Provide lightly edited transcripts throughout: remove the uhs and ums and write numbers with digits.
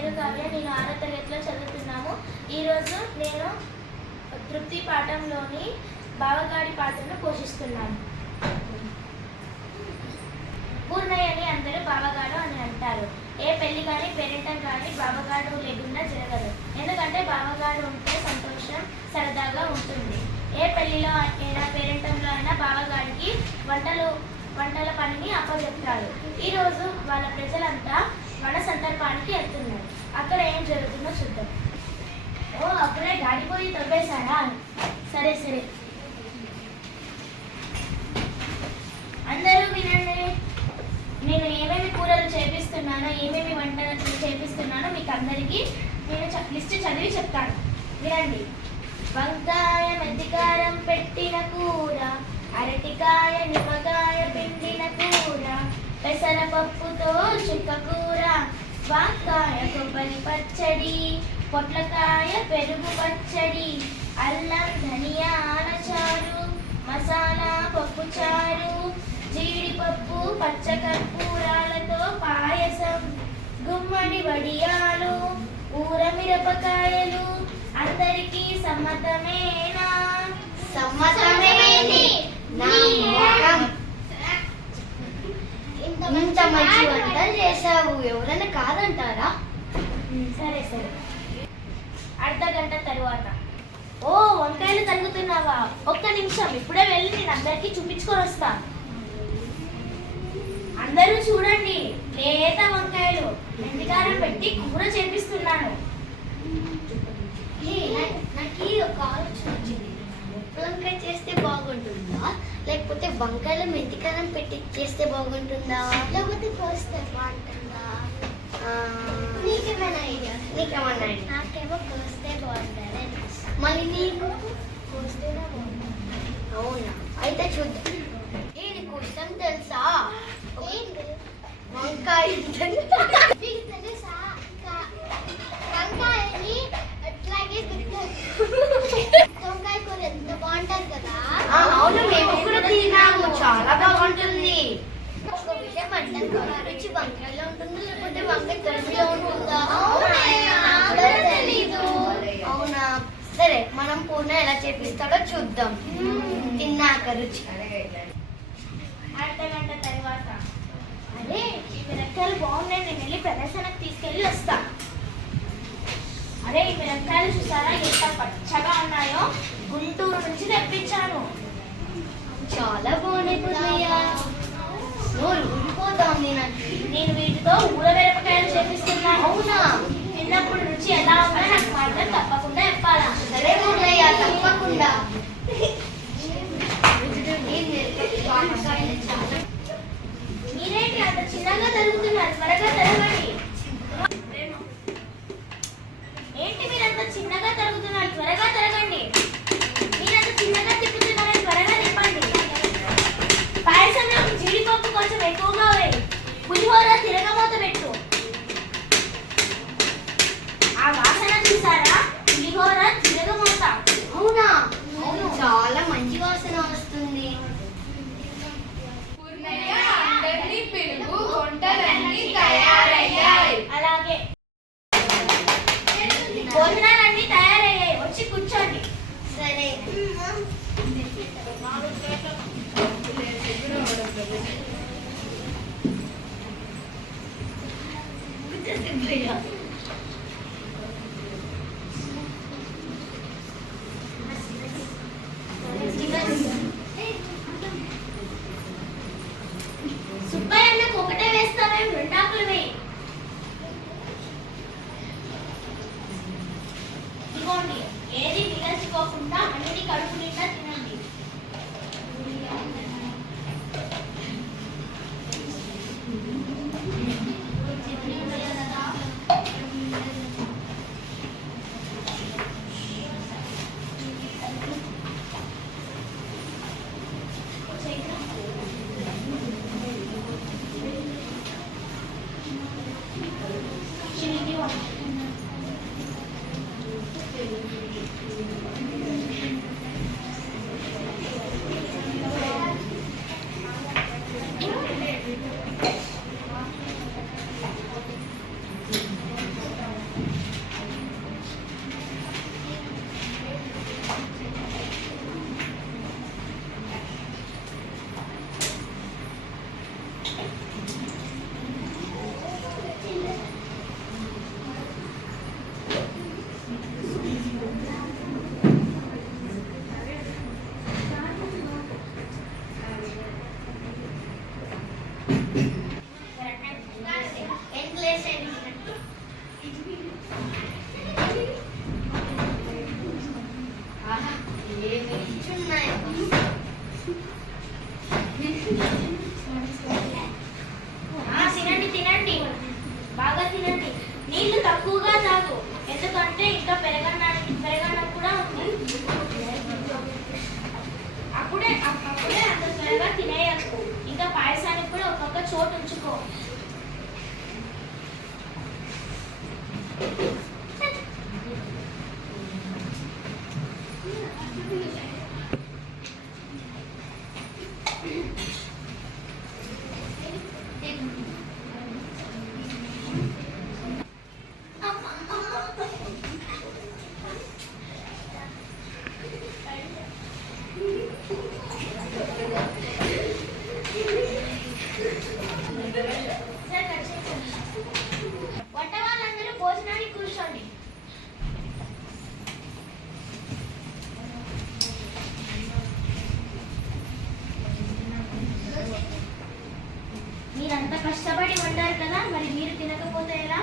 పేరు కావ్య. నేను 6వ తరగతిలో చదువుతున్నాము. ఈరోజు నేను తృప్తి పాఠంలోని బావగాడి పాత్రను పోషిస్తున్నాను. పూర్ణయ్యని అందరూ బావగాడు అని అంటారు. ఏ పెళ్లి కానీ పేరెంటం కానీ బావగాడు లేకుండా జరగదు. ఎందుకంటే బావగాడు ఉంటే సంతోషం సరదాగా ఉంటుంది. ఏ పెళ్లిలో అయినా పేరెంటంలో అయినా బావగాడికి వంటల పనిని అప్పచెప్తారు. ఈరోజు వాళ్ళ ప్రజలంతా వన సందర్భానికి వెళ్తున్నారు. అక్కడ ఏం జరుగుతుందో చూద్దాం. ఓ, అప్పుడే గాడిపోయి తవ్వేశారా? సరే సరే, అందరూ వినండి. నేను ఏమేమి కూరలు చేపిస్తున్నానో, ఏమేమి వంటలు చేపిస్తున్నానో మీకు అందరికీ నేను లిస్ట్ చదివి చెప్తాను, వినండి. వంకాయ మెంతికారం పెట్టిన కూర, అరటికాయ నిమ్మకాయ పిండిన కూర, పెసరపప్పుతో చుక్క కూర, వంకాయ కొబ్బరి పచ్చడి, పొట్లకాయ పెరుగు పచ్చడి, అల్లం ధనియాల చారు, మసాలా పప్పు చారు, జీడిపప్పు పచ్చకర్పూరాలతో పాయసం, గుమ్మడి వడియాలు, ఊరమిరపకాయలు. అందరికీ సమ్మతమేనా? సమ్మతమేని. ఇంత మంచి వంటలు చేసావు, ఎవరైనా కాదంటారా? సరే సరే. అర్ధగంట తరువాత. ఓ, వంకాయలు తరుగుతున్నావా? ఒక్క నిమిషం, ఇప్పుడే వెళ్ళి నేను అందరికీ చూపించుకొని వస్తా. అందరూ చూడండి, లేత వంకాయలు మెంతికారం పెట్టి కూర చేపిస్తున్నాను. నాకు ఒక ఆలోచన వచ్చింది. వంకాయ చేస్తే బాగుంటుందా, లేకపోతే వంకాయలు మెంతికారం పెట్టి చేస్తే బాగుంటుందా, లేకపోతే కోస్తే బాగుంటుందా? నీకేమైనా ఐడియా? నాకేమో కోస్తే బాగుంటుంది. మళ్ళీ నీకు కోస్తేనే బాగుంటుంది. అవునా? అయితే చూద్దాం. ఇది క్వశ్చన్ తెలుసా? వంకాయ వంకాయని అట్లాగే వంకాయ కూర ఎంత బాగుంటుంది కదా. అవును, మేము కూడా తిన్నాము, చాలా బాగుంటుంది. ఒక విషయం అర్థం కాదు, రుచి వంకాయలో ఉంటుందా లేకపోతే వంకాయ తొలిలో ఉంటుందా? తెలీదు. అవునా? సరే, మనం పూర్ణ ఎలా చేపిస్తాడో చూద్దాం తిన్నాక రుచి. అర్ధగంట తర్వాత. అరే, ఈ మిరపకాయలు బాగున్నాయి, నేను వెళ్ళి ప్రదర్శనకు తీసుకెళ్ళి వస్తా. అరే, ఈ మిరపకాయలు చూసారా ఎంత పచ్చగా ఉన్నాయో? గుంటూరు నుంచి తెప్పించాను. చాలా బాగున్నాయి పూర్ణయ్య, నోరు ఊరిపోతుంది. నేను వీటితో మిరపకాయలు చేపిస్తున్నాను. అవునా? తిన్నప్పుడు రుచి ఎలా ఉందో నాకు మాత్రం తప్పకుండా చెప్పాలా? సరే పూర్ణయ్య, తప్పకుండా. మీరేంటి అంత చిన్నగా తరుగుతున్నారు? త్వరగా తరగండి. ఏంటి మీరంత చిన్నగా తరుగుతున్నారు? త్వరగా తరగండి. మీరంత చిన్నగా తిప్పుతున్నారు, త్వరగా తిప్పండి. పాయసంలో జీడిపప్పు కొంచెం ఎక్కువగా వేయి. పులిహోర తిరగమూత పెట్టు. ఆ వాసన చూసారా? పులిహోర తిరగమూత. అవునా? అవును, చాలా మంచి వాసన వస్తుంది. అలాగే, భోజనాలన్నీ తయారయ్యాయి, వచ్చి కూర్చోండి. సరే. సుబ్బయ్యకు ఒకటే వేస్తామేం? రెండాకులు వేయి. ఇదిగోండి, ఏది మిగల్చుకోకుండా అన్నిటి కడుపు నిండా తినండి. వదిలేసేయండి. ఆహా, ఏమి ఇచ్చున్నాయో. తినండి తినండి, బాగా తినండి. నీళ్లు తక్కువగా తాగు, ఎందుకంటే ఇంకా పెరగన్నం కూడా ఉంది. అప్పుడే అంత త్వరగా తినేయకు. ఇంకా పాయసానికి కూడా ఒక్కొక్క చోటు ఉంచుకో. వంట వాళ్ళందరూ భోజనానికి కూర్చోండి. మీరంతా కష్టపడి వండారు కదా, మరి మీరు తినకపోతే ఎలా?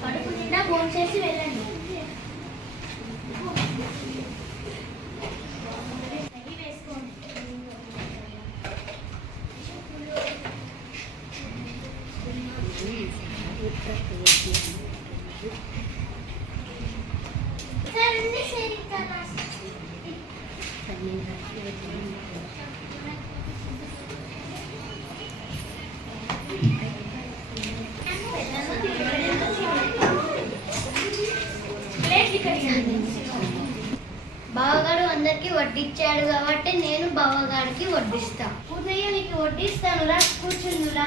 కడుపు నిండా భోంచేసి వెళ్ళండి. నెయ్యి వేసుకోండి. బావగాడు అందరికి వడ్డిచ్చాడు కాబట్టి నేను బావగాడికి వడ్డిస్తా. పూర్ణయ్య నీకు వడ్డిస్తాను, రా కూర్చుందురా.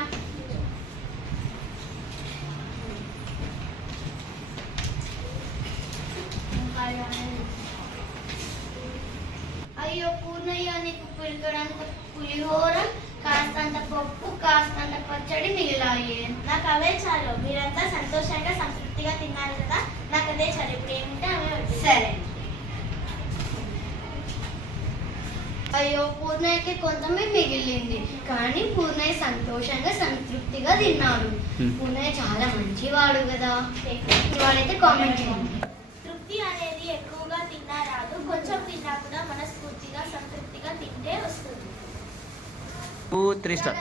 అయ్యో పూర్ణయ్య, నీకు పిలకడానికి పులిహోర, కాస్తంత పప్పు, కాస్తంత పచ్చడి మిగిలాయే. నాకు అవే చాలు. మీరంతా సంతోషంగా సంతృప్తిగా తిన్నారు కదా, నాకు అదే చాలు. ఇప్పుడు ఏమిటో అవే వడ్డిస్తాను. సరే. అయ్యో పూర్ణయ్యకి కొంతమే మిగిలింది, కానీ పూర్ణయ్య సంతోషంగా సంతృప్తిగా తిన్నాడు. పూర్ణయ్య చాలా మంచివాడు కదా. వాడైతే కామెంట్ చేయండి. తృప్తి అనేది ఎక్కువగా తిన్నా రాదు, కొంచెం తిన్నా కూడా మనస్ఫూర్తిగా సంతృప్తిగా తింటే వస్తుంది. 2, 3 స్టార్.